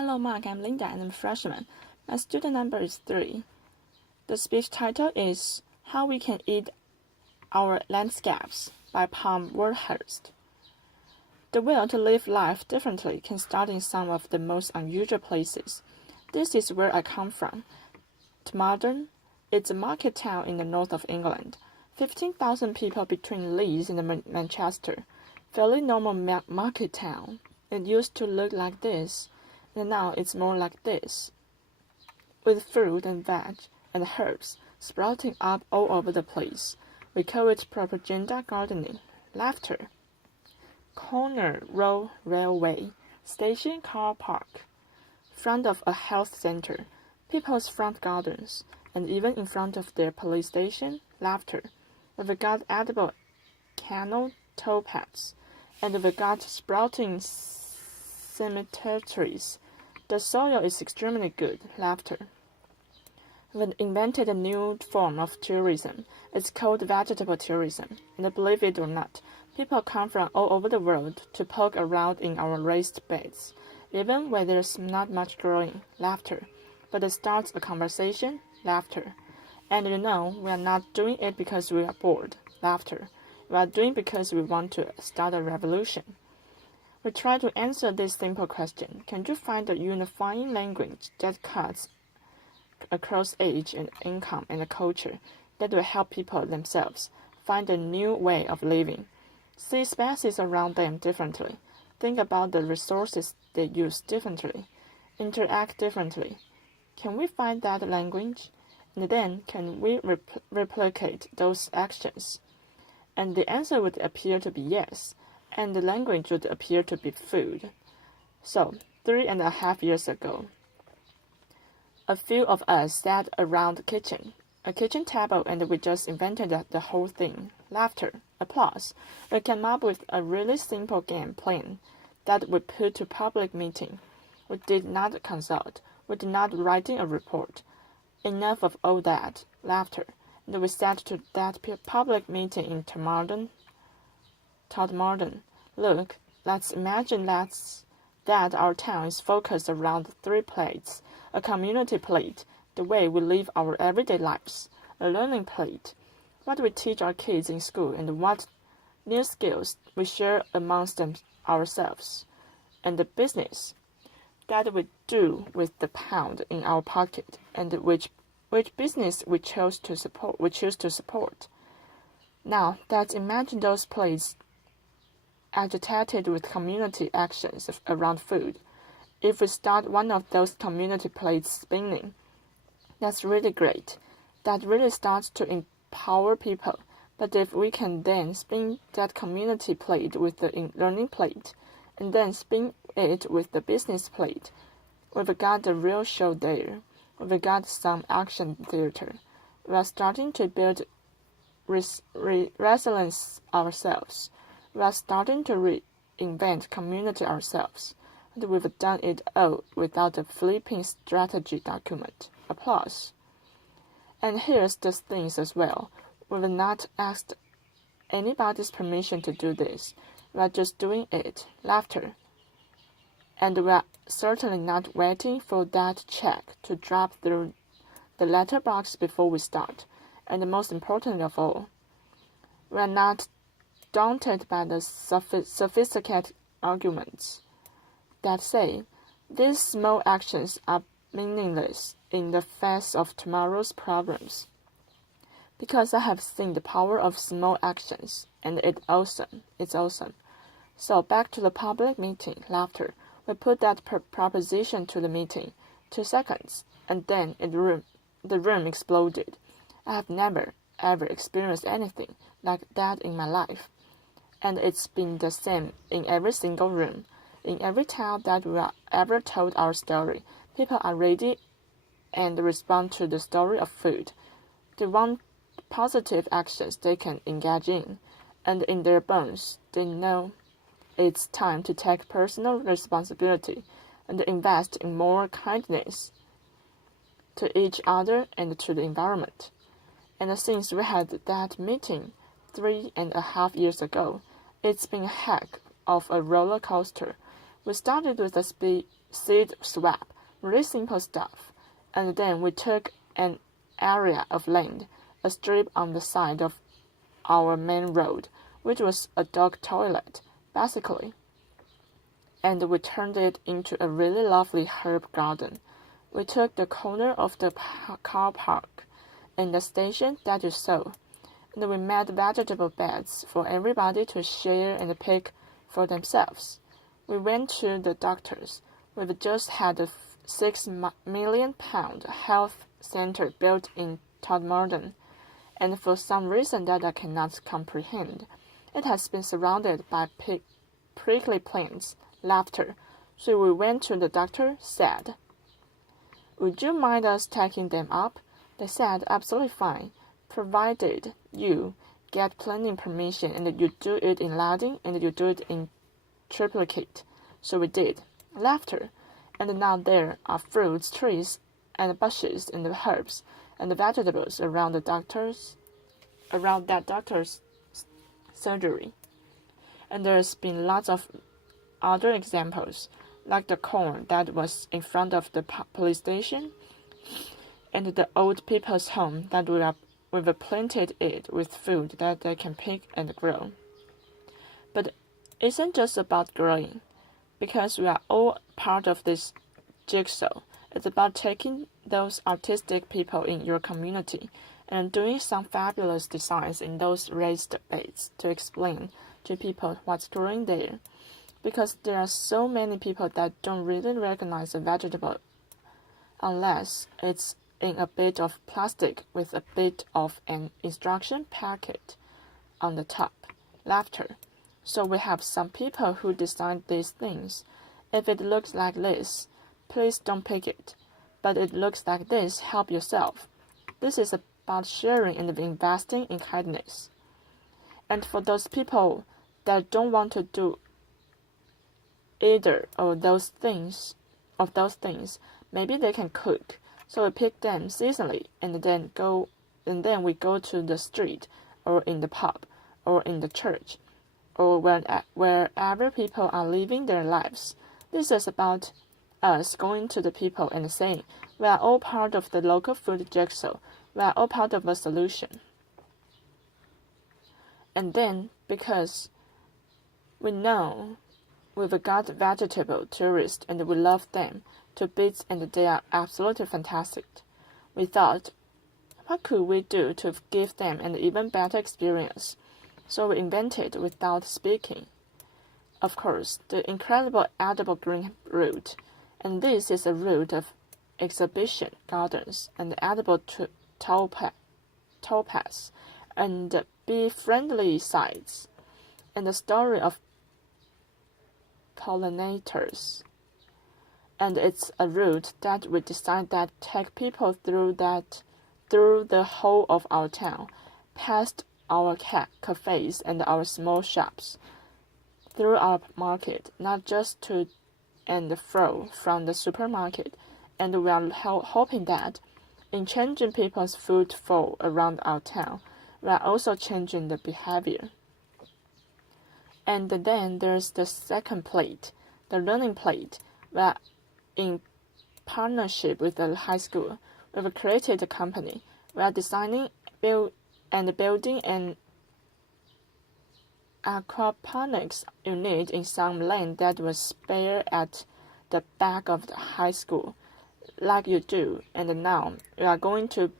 Hello, Mark. I'm Linda, and I'm a freshman. My student number is 3. The speech title is How We Can Eat Our Landscapes by Palm Wurhurst. The will to live life differently can start in some of the most unusual places. This is where I come from. Tmarden, it's a market town in the north of England. 15,000 people between Leeds and Manchester. Fairly normal market town. It used to look like this, and now it's more like this, with fruit and veg and herbs sprouting up all over the place. We call it propaganda gardening. Laughter. Corner row railway station car park. Front of a health center. People's front gardens, and even in front of their police station. Laughter. We've got edible camel toe pads, and we've got sprouting cemeteries. The soil is extremely good. Laughter. We've invented a new form of tourism. It's called vegetable tourism. And believe it or not, people come from all over the world to poke around in our raised beds, even when there's not much growing. Laughter. But it starts a conversation. Laughter. And we are not doing it because we are bored. Laughter. We are doing it because we want to start a revolution. We try to answer this simple question. Can you find a unifying language that cuts across age and income and culture that will help people themselves find a new way of living, see spaces around them differently, think about the resources they use differently, interact differently? Can we find that language? And then can we replicate those actions? And the answer would appear to be yes, and the language would appear to be food. So, 3.5 years ago, a few of us sat around a kitchen table, and we just invented the whole thing. Laughter, applause. We came up with a really simple game plan that we put to public meeting. We did not consult. We did not write a report. Enough of all that. Laughter. And we said to that public meeting in Todmorden, look, let's imagine that our town is focused around 3 plates. A community plate, the way we live our everyday lives. A learning plate, what we teach our kids in school and what new skills we share amongst ourselves. And the business, that we do with the pound in our pocket, and which business we choose to support. Now, let's imagine those plates agitated with community actions around food. If we start one of those community plates spinning, that's really great. That really starts to empower people. But if we can then spin that community plate with the learning plate, and then spin it with the business plate, we've got the real show there. We've got some action theater. We are starting to build resilience ourselves. We are starting to reinvent community ourselves. And we've done it all without a flipping strategy document. Applause. And here's the thing as well. We've not asked anybody's permission to do this. We are just doing it. Laughter. And we are certainly not waiting for that check to drop through the letterbox before we start. And most important of all, we are not daunted by the sophisticated arguments that say these small actions are meaningless in the face of tomorrow's problems. Because I have seen the power of small actions, and it's awesome. So back to the public meeting. Laughter. We put that proposition to the meeting. 2 seconds, and then the room exploded. I have never, ever experienced anything like that in my life. And it's been the same in every single room. In every town that we have ever told our story, people are ready and respond to the story of food. They want positive actions they can engage in, and in their bones, they know it's time to take personal responsibility and invest in more kindness to each other and to the environment. And since we had that meeting 3.5 years ago, it's been a heck of a roller coaster. We started with a seed swap, really simple stuff, and then we took an area of land, a strip on the side of our main road, which was a dog toilet, basically, and we turned it into a really lovely herb garden. We took the corner of the car park and the station that you saw, and we made vegetable beds for everybody to share and pick for themselves. We went to the doctors. We've just had a £6 million health center built in Todmorden, and for some reason that I cannot comprehend, it has been surrounded by prickly plants. Laughter. So we went to the doctor, said, "Would you mind us taking them up?" They said, "Absolutely fine, provided you get planning permission and you do it in Latin and you do it in triplicate." So we did. Laughter. And now there are fruits, trees, and bushes and herbs and vegetables around that doctor's surgery. And there's been lots of other examples, like the corn that was in front of the police station, and the old people's home that we've planted it with food that they can pick and grow. But it isn't just about growing, because we are all part of this jigsaw. It's about taking those artistic people in your community and doing some fabulous designs in those raised beds to explain to people what's growing there. Because there are so many people that don't really recognize a vegetable unless it's in a bit of plastic with a bit of an instruction packet on the top. Laughter. So we have some people who design these things. If it looks like this, please don't pick it. But it looks like this, help yourself. This is about sharing and investing in kindness. And for those people that don't want to do either of those things, maybe they can cook. So we pick them seasonally, and then we go to the street, or in the pub, or in the church, or wherever people are living their lives. This is about us going to the people and saying, we are all part of the local food jigsaw. We are all part of the solution. And then, because we know we've got vegetable tourists and we love them to bits and they are absolutely fantastic, we thought, what could we do to give them an even better experience? So we invented without speaking. Of course, the incredible edible green root, and this is a root of exhibition gardens and edible topaz and bee-friendly sites, and the story of pollinators. And it's a route that we designed that take people through the whole of our town, past our cafes and our small shops, through our market, not just to and fro from the supermarket. And we are hoping that in changing people's food flow around our town, we are also changing the behavior. And then there's the second plate, the learning plate, where in partnership with the high school, we've created a company. We are designing and building an aquaponics unit in some land that was spare at the back of the high school, like you do. And now we are going to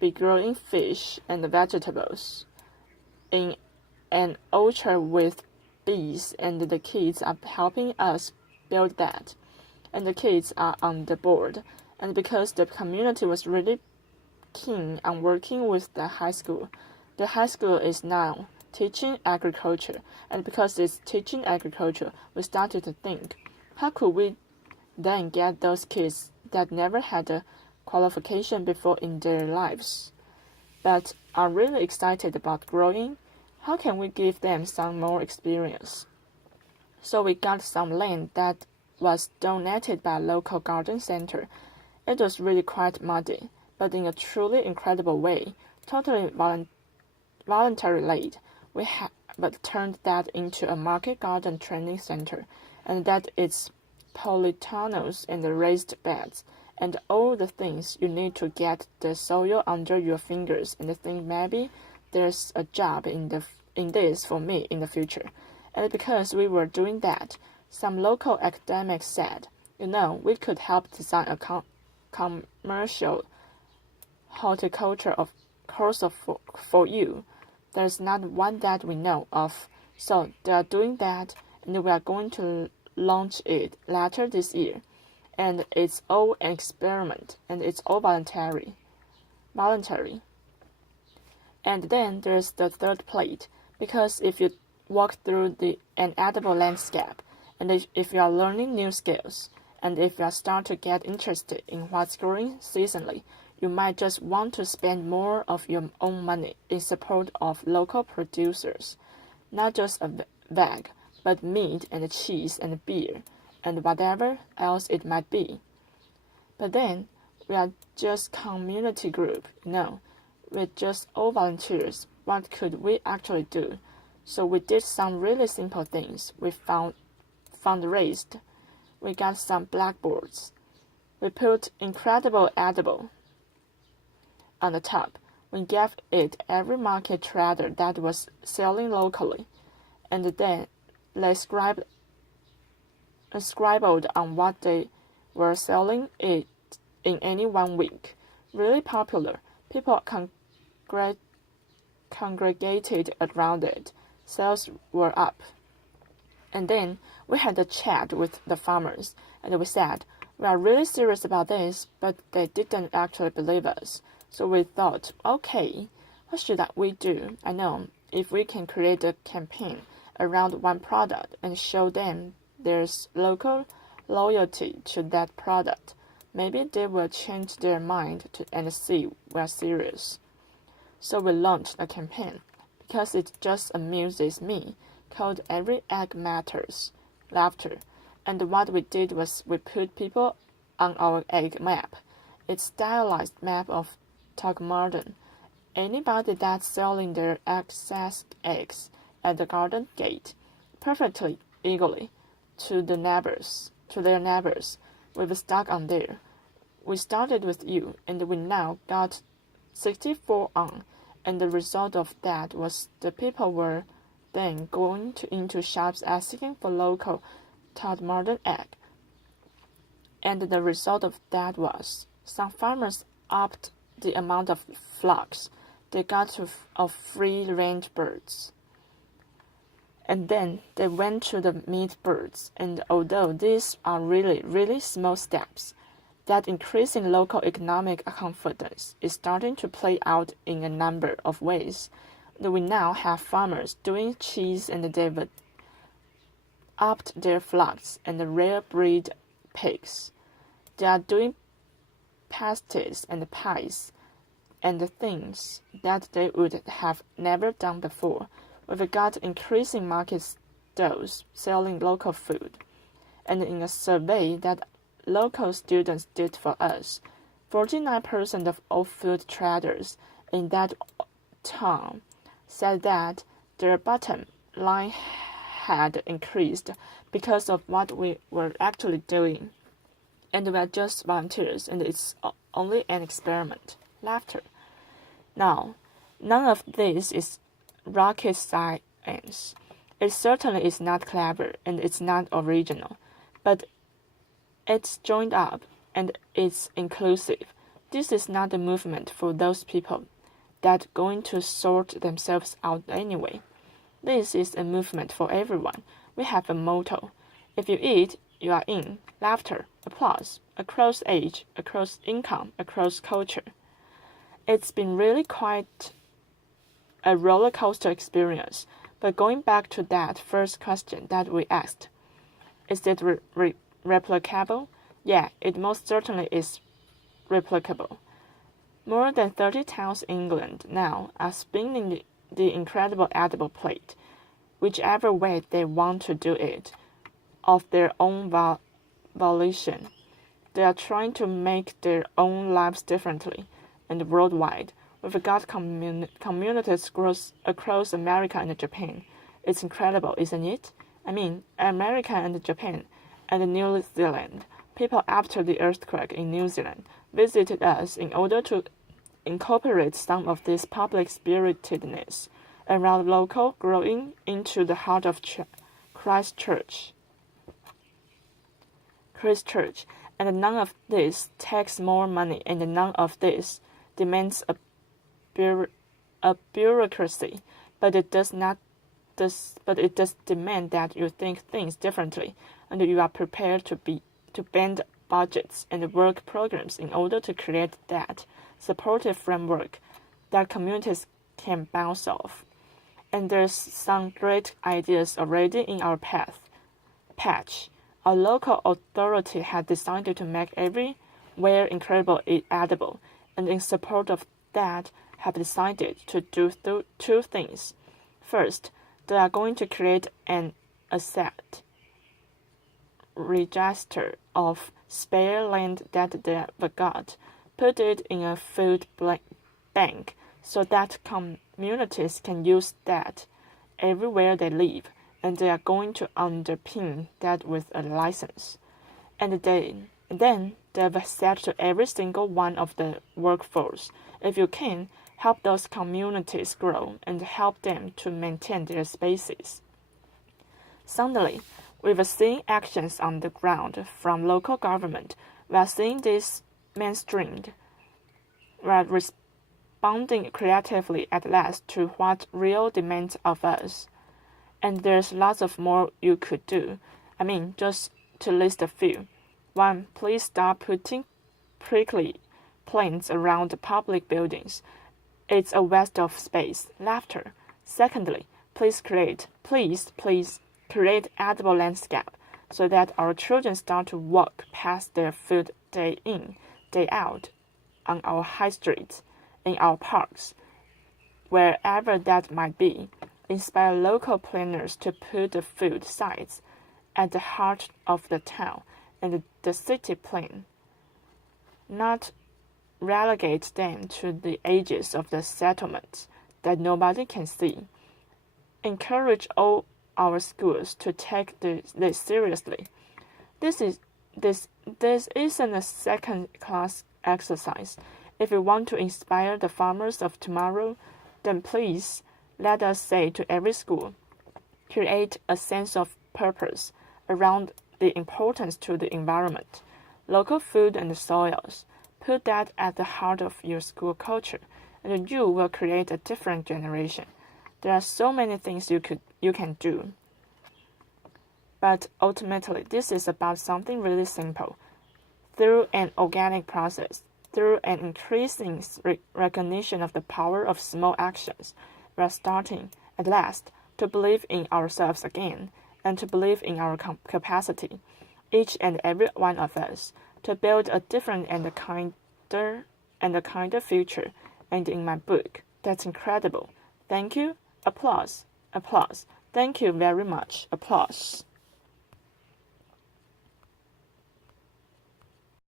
be growing fish and vegetables in an orchard with bees, and the kids are helping us build that. And the kids are on the board. And because the community was really keen on working with the high school is now teaching agriculture. And because it's teaching agriculture, we started to think, how could we then get those kids that never had a qualification before in their lives, but are really excited about growing? How can we give them some more experience? So we got some land that was donated by a local garden center. It was really quite muddy, but in a truly incredible way, totally voluntary laid. But turned that into a market garden training center, and that it's polytunnels and raised beds, and all the things you need to get the soil under your fingers, and think maybe there's a job in this for me in the future. And because we were doing that, some local academics said, we could help design a commercial horticulture course for you. There's not one that we know of. So they are doing that, and we are going to launch it later this year. And it's all an experiment, and it's all voluntary. And then there's the third plate, because if you walk through an edible landscape, and if you are learning new skills, and if you start to get interested in what's growing seasonally, you might just want to spend more of your own money in support of local producers, not just a veg, but meat and cheese and beer, and whatever else it might be. But then, we are just community group, We're just all volunteers. What could we actually do? So we did some really simple things. We fundraised. We got some blackboards. We put incredible edible on the top. We gave it every market trader that was selling locally, and then they scribbled on what they were selling it in any 1 week. Really popular. People congregated around it. Sales were up. And then we had a chat with the farmers, and we said, we are really serious about this, but they didn't actually believe us. So we thought, okay, what should we do? I know, if we can create a campaign around one product and show them there's local loyalty to that product, maybe they will change their mind and see we're serious. So we launched a campaign, because it just amuses me, called Every Egg Matters, Laughter. And what we did was we put people on our egg map. It's stylized map of Togmarden. Anybody that's selling their excess eggs at the garden gate, perfectly legally, to their neighbors, we've stuck on there. We started with you, and we now got 64 on, and the result of that was the people were then going into shops asking for local Togmarden egg. And the result of that was some farmers upped the amount of flocks they got of free-range birds. And then they went to the meat birds, and although these are really, really small steps, that increasing local economic confidence is starting to play out in a number of ways. We now have farmers doing cheese, and they've upped their flocks and rare breed pigs. They are doing pasties and pies and the things that they would have never done before. We've got increasing market stalls selling local food. And in a survey that local students did for us, 49% of all food traders in that town said that their bottom line had increased because of what we were actually doing. And we are just volunteers, and it's only an experiment. Laughter. Now, none of this is rocket science. It certainly is not clever, and it's not original, but it's joined up, and it's inclusive. This is not a movement for those people that going to sort themselves out anyway. This is a movement for everyone. We have a motto. If you eat, you are in. Laughter, applause, across age, across income, across culture. It's been really quite a roller coaster experience. But going back to that first question that we asked, is it replicable? Yeah, it most certainly is replicable. More than 30 towns in England now are spinning the incredible edible plate, whichever way they want to do it, of their own volition. They are trying to make their own lives differently, and worldwide. We've got communities across America and Japan. It's incredible, isn't it? America and Japan and New Zealand. People after the earthquake in New Zealand visited us in order to incorporate some of this public spiritedness around local growing into the heart of Christchurch. And none of this takes more money, and none of this demands a bureaucracy, but it does demand that you think things differently, and you are prepared to bend budgets and work programs in order to create that supportive framework that communities can bounce off. And there's some great ideas already in our patch. Our local authority had decided to make everywhere incredibly edible, and in support of that have decided to do two things. First, they are going to create an asset register of spare land that they've got, put it in a food bank so that communities can use that everywhere they live, and they are going to underpin that with a license. And then they've said to every single one of the workforce, if you can, help those communities grow and help them to maintain their spaces. Suddenly, we've seen actions on the ground from local government. We are seeing this mainstreamed. We are responding creatively at last to what real demands of us. And there's lots of more you could do. Just to list a few. 1. Please stop putting prickly plants around the public buildings. It's a waste of space. Laughter. Secondly, please create edible landscape so that our children start to walk past their food day in, day out, on our high streets, in our parks, wherever that might be. Inspire local planners to put the food sites at the heart of the town and the city plan, not relegate them to the edges of the settlements that nobody can see. Encourage all our schools to take this seriously. This isn't a second-class exercise. If we want to inspire the farmers of tomorrow, then please let us say to every school, create a sense of purpose around the importance to the environment, local food and soils. Put that at the heart of your school culture, and you will create a different generation. There are so many things you can do. But ultimately, this is about something really simple. Through an organic process, through an increasing recognition of the power of small actions, we are starting, at last, to believe in ourselves again, and to believe in our capacity, each and every one of us, to build a different and a kinder future. And in my book, that's incredible. Thank you. Applause. Applause. Thank you very much. Applause.